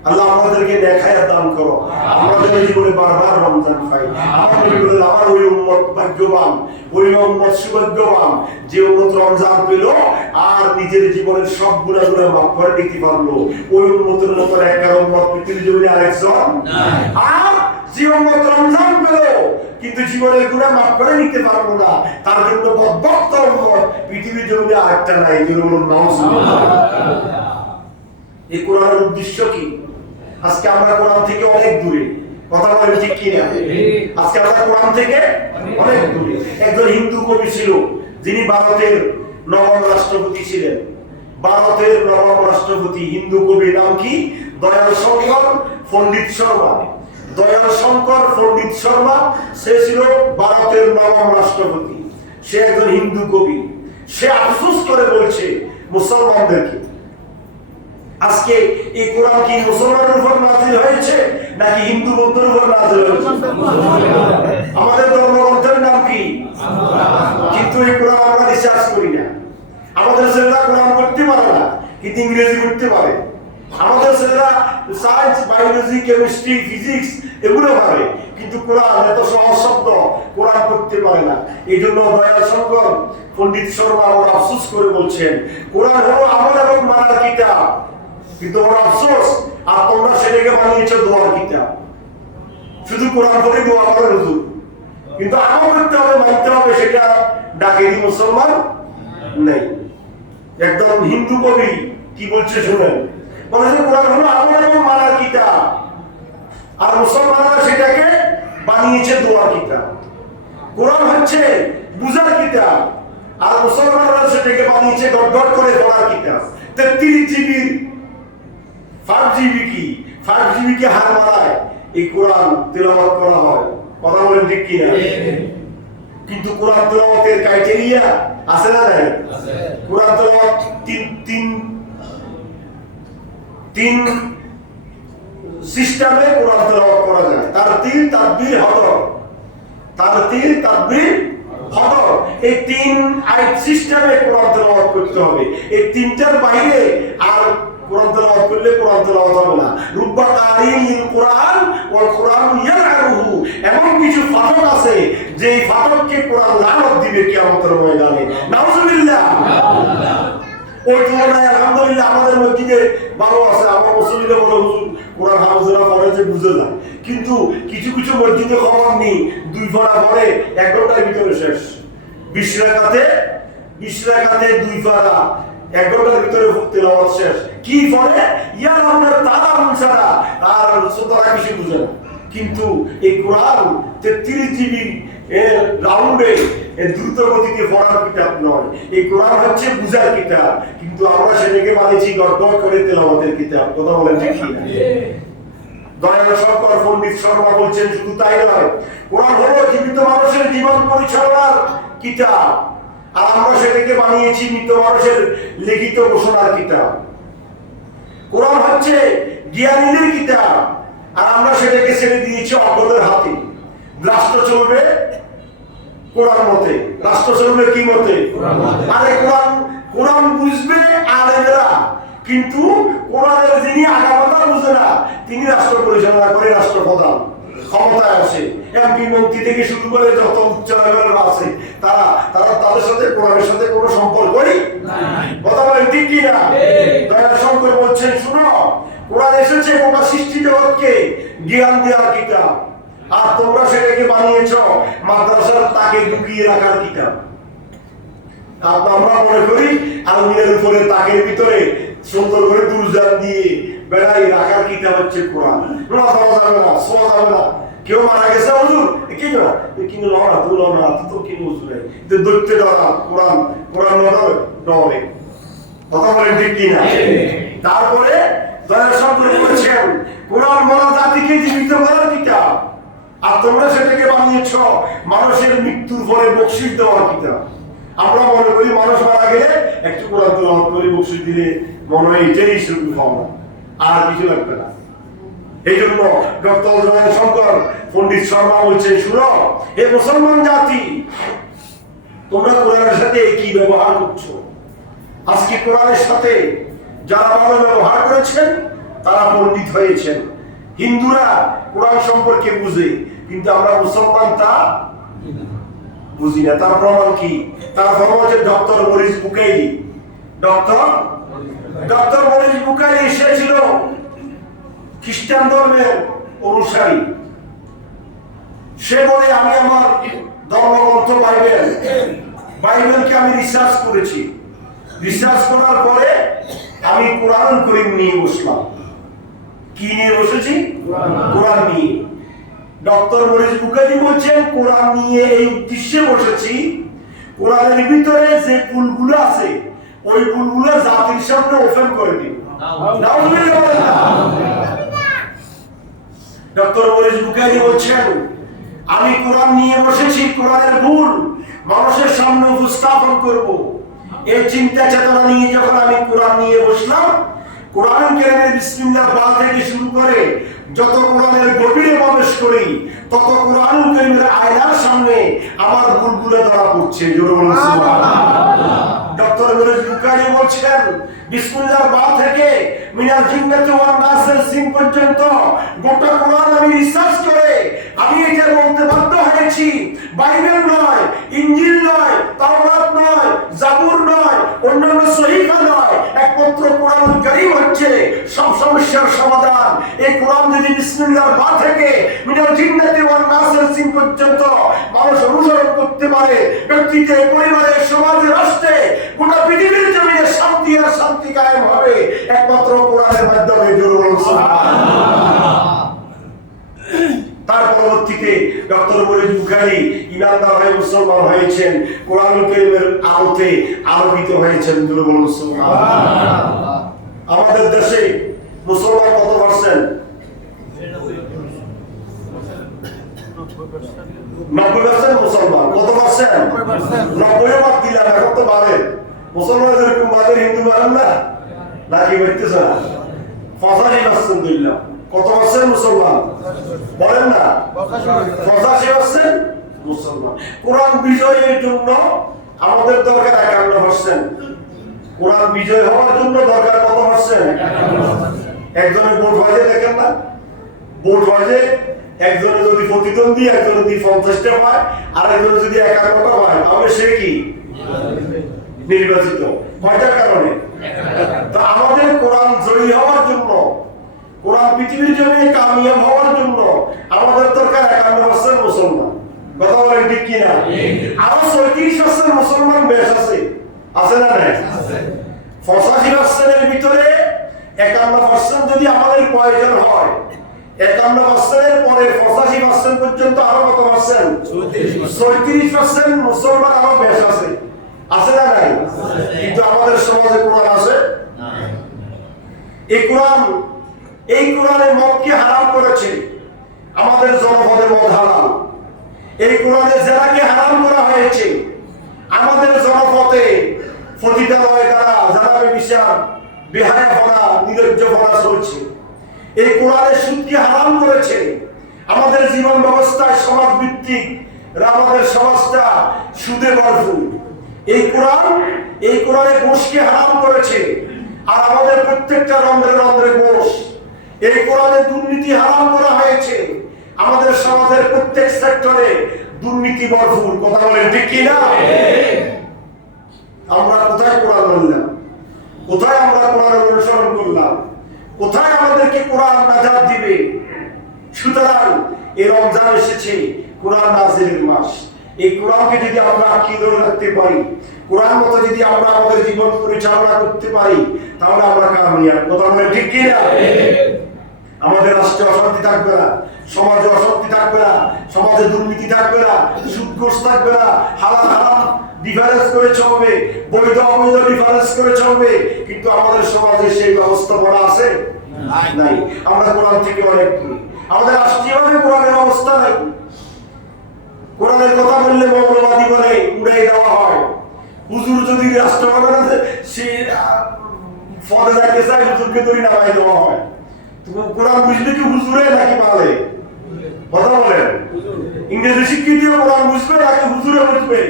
আল্লাহ আমাদেরকে নেখায়াত দান করো, আমরা যেন জীবনে বারবার রমজান পাই। আমার ওই উম্মত ভাগ্যবান, ওই উম্মত সৌভাগ্যবান যে উম্মত রমজান পেল আর নিজের জীবনের সব গুনাহগুলো মাফ করে নিতে পারলো। ওই উম্মতের মতো একটা উম্মত পৃথিবীর জমিনে আরেকজন নাই। আর জীবন মত রমজান পেল, কিন্তু জীবনের গুনাহ মাফ করে নিতে পারবো না, তার জন্য বদবক্ত উম্মত পৃথিবীর জমিনে আরেকটা নাই। এই কোরআনের উদ্দেশ্য কি? আজকে আমরা কোরআন থেকে অনেক দূরে, কথা বলেন ঠিক কি না? আজকে আমরা কোরআন থেকে অনেক দূরে। একজন হিন্দু কবি ছিল, যিনি ভারতের নবম রাষ্ট্রপতি ছিলেন। ভারতের নবম রাষ্ট্রপতি হিন্দু কবির নাম কি? দয়াল শঙ্কর পণ্ডিত শর্মা। দয়াল শঙ্কর পণ্ডিত শর্মা, সে ছিল ভারতের নবম রাষ্ট্রপতি। সে একজন হিন্দু কবি। সে আফসোস করে বলছে মুসলমানদেরকে, আজকে এই কোরআন কি মুসলমানের উপর নাযিল হয়েছে নাকি হিন্দু বৌদ্ধের উপর নাযিল হয়েছে? আমাদের ধর্মগ্রন্থের নাম কি? কিন্তু এই কোরআন আমরা রিসার্চ করি না। আমাদের ছেলেরা কোরআন পড়তে পারে না, কিন্তু ইংরেজি পড়তে পারে। আমাদের ছেলেরা সায়েন্স, বায়োলজি, কেমিস্ট্রি, ফিজিক্স এগুলো পারে, কিন্তু কোরআন এত সহজ শব্দ কোরআন পড়তে পারে না। এই জন্য দয়াল শঙ্কর পণ্ডিত শর্মা ওরা আফসোস করে বলছেন, কোরআন হলো আমল এবং মানার কিতাব, কিন্তু ওরা আফসোস আর তোমরা সেটাকে বানিয়েছো দোয়ার কিতাব। শুধু কোরআন পড়ে দোয়া করে হুজুর, কিন্তু আমল করতে হবে, মানতে হবে, সেটা ডাকেরি মুসলমান নেই। একদম হিন্দু কবি কি বলছে শুনেন, বলেছে কোরআন হলো আমল এবং মানার কিতাব, আর মুসলমানরা সেটাকে বানিয়েছে দোয়ার কিতাব। কোরআন হচ্ছে বুঝার কিতাব, আর মুসলমানরা সেটাকে বানিয়েছে গড়গড় করে পড়ার কিতাব। 33 জিবির 5 জিবি কি 5 জিবি কে হার মানায় এই কোরআন তেলাওয়াত করা হয়। কথা বলেন ঠিক কি না? কিন্তু কোরআন তেলাওয়াতের ক্রাইটেরিয়া আছে না নাই? আছে। কোরআন তেলাওয়াত তিন সিস্টেমে কোরআন তেলাওয়াত করা যায়। তারতিল, তাকবীর, হদর। তারতিল, তাকবীর, হদর, এই 3 আয়াত সিস্টেমে কোরআন তেলাওয়াত করতে হবে। এই 3টার বাইরে আর কোরআন তেলাওয়াত করলে কোরআন তেলাওয়াত হবে না। রুব্বা কারিল কোরআন ওয়াল কোরআন ইয়ারআহু, এমন কিছু ফাটক আছে যে এই ফাটককে কোরআন লানত দিবে কিয়ামতের ময়দানে। নাউজুবিল্লাহ। ওই তুলনায় আলহামদুলিল্লাহ আমাদের মসজিদে ভালো আছে। আমার মুসল্লিরা বলে হুজুর কোরআন হাফেজরা পড়ে যে বুঝে যায়, কিন্তু কিছু কিছু মসজিদে খবর নেই 2 পারা পড়ে 1 ঘন্টার ভিতরে শেষ। 20 রাকাতে 2 পারা 1 ঘন্টার ভিতরে তেলাওয়াত শেষ। কি পড়ে? ইয়া আপনার তারা মুছারা আর সুতরা কিছু বুঝে না। কিন্তু এই কোরআন 33 জিবি এর রাউন্ডে দ্রুত গতিতে পড়ার কিতাব নয়। এই কোরআন হচ্ছে বুঝার কিতাব, কিন্তু আমরা সেটাকে মানেছি গড়গড় করে তেলাওয়াতের কিতাব। কথা বলেন ঠিক কি না? দয়াল শঙ্কর পণ্ডিত শর্মা বলছেন শুধু তাই নয়, কোরআন হলো জীবিত মানুষের জীবন পরিচালনার কিতাব, আর আমরা সেটাকে বানিয়েছি মৃত মানুষের লিখিত ঘোষণার কিতাব। কোরআন হচ্ছে জ্ঞানীদের কিতাব, আর আমরা সেটাকে ছেড়ে দিয়েছি অজ্ঞদের হাতে। রাষ্ট্র চলবে কোরআন মতে। রাষ্ট্র চলবে কি মতে? আরে কোরআন বুঝবে আলেমেরা, কিন্তু কোরআনের যিনি আগামাতা বুঝে না তিনি রাষ্ট্র পরিচালনা করে, রাষ্ট্রপ্রধান ক্ষমতায় আসে। এমপি মন্ত্রী থেকে শুরু করে যত উচ্চ লেভেলের আছে তাদের সাথে কোরআনের সাথে কোনো সম্পর্কই নাই। কথা বলেন ঠিক কি না? দয়াল শঙ্কর বলছেন শুনো, কোরআন এসেছে গোটা সৃষ্টি জগৎকে জ্ঞান দেওয়ার কিতাব, আর তোমরা সেটাকে বানিয়েছো মাদ্রাসার তাকে ঢুকিয়ে রাখার কিতাব। আমরা মনে করি আলমিনের উপরে তাকের ভিতরে সুন্দর করে দুরজাত দিয়ে বেড়াই রাখার কিতাব হচ্ছে কোরআন। না যাওয়া যাবে না, শোয়া যাবে না। কেউ মারা গেছে হুজুর কি না কিন্তু লড়া তুই লড়া তো কি বুঝবে যে দৈত্য ডরা কোরআন ডরে। কথা বলেন ঠিক কি না? তারপরে দয়াল শঙ্কর বলেছেন কোরআন মানব জাতিকে জীবিত করার কিতাব, আর তোমরা সেটাকে বানিয়েছো মানুষের মৃত্যুর পরে বকশিশ দেওয়ার কিতাব। আমরা মনে করি মানুষ মারা গেলে একটু কোরআন তেলাওয়াত করে বকশিশ দিলে মনে হয় এটাই শুরু হওয়া, আর কিছু লাগবে না। এই জন্য ডক্টর দয়াল শঙ্কর পণ্ডিত শর্মা বলছেন শুনো এ মুসলমান জাতি, তোমরা কোরআনের সাথে কি ব্যবহার করছো? আজকে কোরআনের সাথে যারা ভালো ব্যবহার করেছেন তারা পণ্ডিত হয়েছেন। হিন্দুরা কোরআন সম্পর্কে বুঝে, কিন্তু আমরা মুসলমান তা বুঝি না। তার প্রমাণ কি? তার প্রমাণ হচ্ছে doctor Maurice Bucaille. Doctor Maurice Bucaille সে ছিল খ্রিস্টান ধর্মের অনুসারী। সে বলে আমি আমার ধর্মগ্রন্থ বাইবেলকে আমি রিসার্চ করেছি, রিসার্চ করার পরে আমি কোরআন করিম নিয়ে বসলাম। কি নিয়ে বসেছি? কোরআন নিয়ে। ডক্টর মরিস বুখারী বলছেন কোরআন নিয়ে এই উদ্দেশ্যে বসেছি, কোরআনের ভিতরে যে ভুলগুলো আছে ওই ভুলগুলো জাতির সামনে ওপেন করে দিই। ডক্টর মরিস বুখারী বলছেন আমি কোরআন নিয়ে বসেছি, কোরআনের ভুল মানুষের সামনে উপস্থাপন করব। এই চিন্তা চেতনা নিয়ে যখন আমি কোরআন নিয়ে বসলাম, কোরআন কারীমের বিসমিল্লাহ বা থেকে শুরু করে যত কোরআনের গভীরে প্রবেশ করি তত কোরআন কারীমের আয়নার সামনে আমার ভুলগুলো ধরা পড়ছে। জোরে বলুন সুবহানাল্লাহ। ডক্টর মরিস বুখারী বলছেন বিসমিল্লাহ বা থেকে মিনাল জিন্নাতি ওয়ান নাসের সিন পর্যন্ত গোটা কোরআন আমি রিসার্চ করে আমি এটা বলতে বাধ্য হয়েছি বাইবেল নয়, ইনজিল নয়, তাওরাত নয়, জাবুর নয়, অন্যান্য সহিফা নয়, একমাত্র কোরআন কারীম হচ্ছে সব সমস্যার সমাধান। এই কোরআন যদি বিসমিল্লাহ বা থেকে মিনাল জিন্নাতি ওয়ান নাসের সিন পর্যন্ত মানুষ অনুসরণ করতে পারে, ব্যক্তিতে, পরিবারে, সমাজে, রাষ্ট্রে, গোটা পৃথিবীর জমিনে শান্তি আর শান্তি কায়েম হবে একমাত্র কোরআনের মাধ্যমে। জোরে বলুন সুবহানাল্লাহ। তার পরবর্তীতে ডক্টর মরিস বুখারী ইমানদার হয়ে মুসলমান হয়েছেন, কোরআন কারীমের আলোতে আলোকিত হয়েছেন। জোরে বলুন সুবহানাল্লাহ। আমাদের দেশে মুসলমান কত পার্সেন্ট? 90% মুসলমান। কত পার্সেন্ট? 90 বাদ দিলাম, এখন তো বাড়ে। মুসলমান যেরকম বাড়ে হিন্দু বাড়েন না, নাকি বলতেছে না? 85% দিলাম। কত পার্সেন্ট মুসলমান বলেন না? 85% মুসলমান। কোরআন বিজয়ের জন্য আমাদের দরকার 51%। কোরআন বিজয় হওয়ার জন্য দরকার কত পার্সেন্ট? একজনের ভোট হয় দেখেন না, ভোট হয় একজনে যদি প্রতিদ্বন্দ্বী, একজনে যদি 50টা হয়, আর একজনে যদি 51টা হয়, তাহলে সে কি নির্বাচিত? কয়টার কারণে? তো আমাদের কোরআন জয়ী হওয়ার জন্য, কোরআন পৃথিবীর জমিনে কামিয়াব হওয়ার জন্য আমাদের দরকার 51% মুসলমান। কথা বলেন ঠিক কিনা? আরো 34% মুসলমান বেশ আছে, আছে না নাই? 85% এর ভিতরে 51% যদি আমাদের প্রয়োজন হয়, 51% এর পরে 85% পর্যন্ত আরো কত পার্সেন্ট? 34% মুসলমান আরো বেশ আছে, আছে না নাই? কিন্তু আমাদের সমাজে কোরআন আছে না। এই কোরআনে মদকে হারাম করেছে, আমাদের জনপদে মদ হারাম। এই কোরআনে জেনাকে হারাম করা হয়েছে, আমাদের জনপদে পতিতালয় দ্বারা জানাবে বিচার, বেহায়াপনা, নির্লজ্জপনা চলছে। এই কোরআনে সুদকে হারাম করেছে, আমাদের জীবন ব্যবস্থায় সমাজ ভিত্তিক আমাদের সমাজটা সুদে ভরপুর। এই কোরআনে ঘুষকে হারাম করেছে, আর আমাদের প্রত্যেকটা রন্ধ্রে রন্ধ্রে ঘুষ। এই কোরআনে দুর্নীতি হারাম করা হয়েছে, আমাদের সমাজের প্রত্যেক সেক্টরে দুর্নীতি ভরপুর। কথা বলেন ঠিক কি না? আমরা কোথায় কোরআন মানলাম? কোথায় আমরা কোরআন অনুসরণ করলাম? কোথায় আমাদেরকে কোরআন নাজাত দিবে? সুতরাং এই রমজান এসেছে কোরআন নাজিলের মাস। এই কোরআনকে যদি আমরা আঁকড়ে ধরে রাখতে পারি, কোরআন মতো যদি আমরা আমাদের জীবন পরিচালনা করতে পারি, তাহলে আমরা কামিয়াব। কথা বলেন ঠিক কি না? আমাদের রাষ্ট্রে অশান্তি থাকবে না, সমাজে অশান্তি থাকবে না, সমাজে দুর্নীতি থাকবে না, সুদ ঘুষ থাকবে না, হালাল হারাম ডিফারেন্স করে চলবে, বৈধ অবৈধ ডিফারেন্স করে চলবে। কিন্তু আমাদের সমাজে সেই ব্যবস্থাপনা আছে নাই। আমরা কোরআন থেকে অনেক দূরে, আমাদের রাষ্ট্রীয়ভাবে কোরআনের অবস্থা নাই। কোরআনের কথা বললে মৌলবাদী বলে উড়াই দেওয়া হয়। হুজুর যদি রাষ্ট্রপ্রধান সে পদে যাইতে চায়, হুজুরকে ধরে নামাই দেওয়া হয়। কোরআন বুঝলে কি হুজুরে নাকি পালে? কথা বলেন। ইংরেজি শিক্ষিত কোরআন বুঝবে নাকি হুজুরে বুঝবে?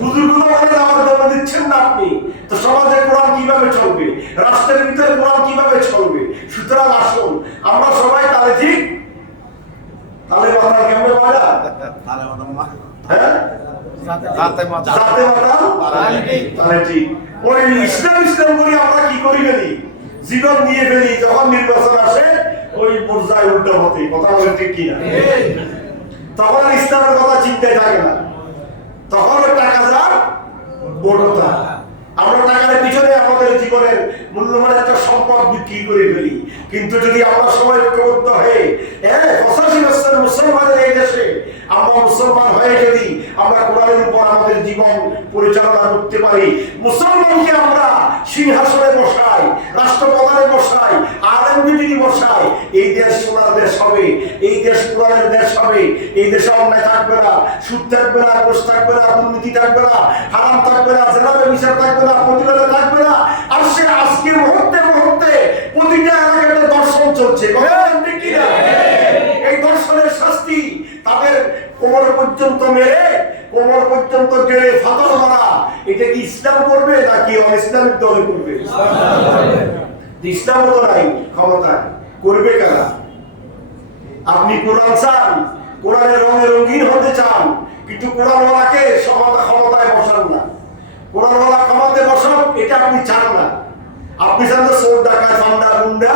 হুজুর কথা বলে আমার জন্য দিচ্ছেন না আপনি। তো সমাজে কোরআন কিভাবে চলবে? রাষ্ট্রের ভিতরে কোরআন কিভাবে চলবে? সুতরাং আসুন আমরা সবাই তালে ঠিক, তালে মাথা কেমনে পাওয়া? হ্যাঁ, যাতে মাথা তালে ঠিক। ওই ইসলাম করি আমরা কি করি ফেলি, জীবন দিয়ে ফেলি। যখন নির্বাচন আসে ওই পর্যায়ে উল্টো হতে। কথা বলেন ঠিক কিনা? তখন আর ইসলামের কথা চিন্তায় থাকে না, তখন টাকা যার বড়তা। আমরা টাকার পিছনে আমাদের জীবনের মূল্যবান একটা সম্পদ বিক্রি করে ফেলি। কিন্তু যদি আমরা সবাই ঐক্যবদ্ধ হয়ে 85% মুসলমানের এই দেশে আমরা মুসলমান হয়ে যদি আমরা কোরআনের উপর আমাদের জীবন পরিচালনা করতে পারি, মুসলমানকে আমরা সিংহাসনে বসাই, রাষ্ট্রপ্রধানে বসাই, আলেমকে যদি বসাই, এই দেশ সোনার দেশ হবে, এই দেশ কোরআনের দেশ হবে। এই দেশে অন্যায় থাকবে না, সুদ থাকবে না, ঘুষ থাকবে না, দুর্নীতি থাকবে না, হারাম থাকবে না, জেনা ব্যভিচার থাকবে না, প্রতিরোধ থাকবে না। আর সে আজকে মুহূর্তে মুহূর্তে প্রতিটা এলাকাতে দর্শন চলছে, ঠিক কিনা? এই দর্শনের শাস্তি তাদের কোমর পর্যন্ত মেরে, কোমর পর্যন্ত গেড়ে ফাতর মারা, এটা কি ইসলাম করবে নাকি অনিসলামিক দলে করবে? ইসলাম তো নাই ক্ষমতায়, করবে কারা? আপনি কোরআন চান, কোরআনের রঙে রঙিন হতে চান, কিন্তু কোরআনওয়ালাকে ক্ষমতায় বসান না। কোরআনওয়ালা ক্ষমতায় বসান, এটা আপনি চান না। আপনি চান তো চোর ডাকাত ফান্ডা গুন্ডা,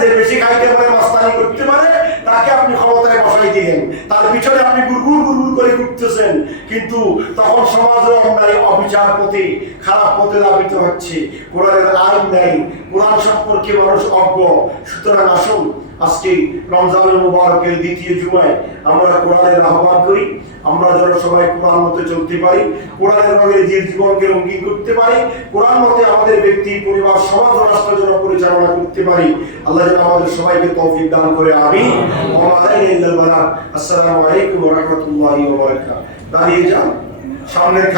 যে বেশি খাইতে পারে, মাস্তানি করতে পারে, তাকে আপনি ক্ষমতায় বসাই দিলেন, তার পিছনে আপনি গুড়গুড় গুড়গুড় করে ঘুরতেছেন। কিন্তু তখন সমাজের অন্যায়, অবিচার পথে, খারাপ পথে ধাবিত হচ্ছে। কোরআনের আইন নাই, কোরআন সম্পর্কে মানুষ অজ্ঞ। সুতরাং আসুন আজকে রমজানুল মুবারকের দ্বিতীয় জুমায় আমরা কোরআনের আহ্বান করি, আমরা যেন সবাই কোরআন মতে চলতে পারি, কোরআনের রঙের জীবনকে রঙিন করতে পারি, কোরআন মতে আমাদের ব্যক্তি, পরিবার, সমাজ ও রাষ্ট্র যেন পরিচালনা করতে পারি। আল্লাহ যেন আমাদের সবাইকে তৌফিক দান করে। আমিন। আসসালামু আলাইকুম ওয়া রাহমাতুল্লাহি ওয়া বারাকাতুহু। দাঁড়িয়ে যান, সামনের